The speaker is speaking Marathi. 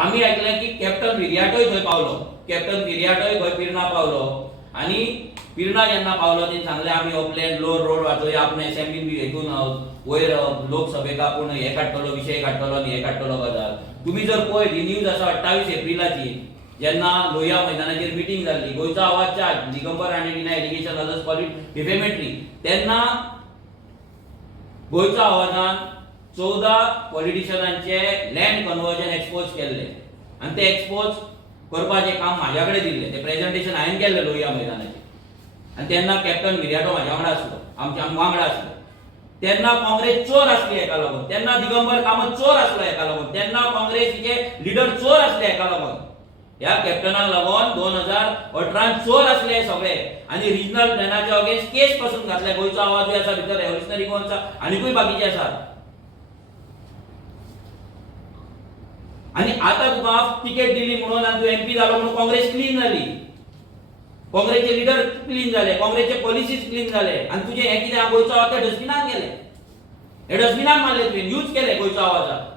आम्ही ऐकलं की कॅप्टन विर्याटोय थंय पावलो, कॅप्टन विर्याटोय खंय पिर्ना पावलो आणि पिर्ना जेन्ना पावलो तेणी सांगलें आमी हो प्लॅन लोअर रोड वाचोवया, आपण असेंब्लीन बी हेतून वयर लोकसभेक आपूण हे काडटलो, विशय काडटलो आनी हे काडटलो गजाल. तुम्ही जर पळयत ही न्यूज आसा 28 एप्रिलाची, जेन्ना लोहिया मैदानाचेर मिटींग जाल्ली, गोंयचो आवाजच्या दिगंबर राणेंना एलिगेशन ऑफ डिफेमेटरी, तेन्ना गोंयच्या आवाजान 14 पॉलिटिशियनांचे लँड कन्वर्जन एक्सपोज केल्ले आणि ते एक्सपोज करपाचें काम म्हाज्या कडेन दिल्लें. ते प्रेझेंटेशन हांवें केल्लें लोहिया मैदानाचेर आणि तेन्ना कॅप्टन विर्याटो म्हाज्या वांगडा आसलो, आमच्या वांगडा आसलो. तेन्ना काँग्रेस चोर आसली हेका लागून, तेन्ना दिगंबर कामत चोर आसलो हेका लागून, तेन्ना काँग्रेसीचे लिडर चोर आसले हेका लागून. ह्या कॅप्टनाक लागून 2018 चोर आसले सगळे आणि रिजनल प्लॅनाच्या अगेन्स्ट केस पासून घातले. गोंयचो आवाजूय आसा भितर, रेव्होल्युशनरी गोंयचा आनीकूय बाकीचे आसात. आणि आता तुका तिकेट दिली म्हणून आणि तू एमपी जालो म्हणून काँग्रेस क्लीन झाली, काँग्रेसचे लिडर क्लीन झाले, काँग्रेसचे पॉलिसीज क्लीन झाले आणि तुझे हे कितें गोंयचो आवाज त्या डस्टबिनान गेले, हे डस्टबिनान मारले, तुवें यूज केले गोंयचो आवाजाक.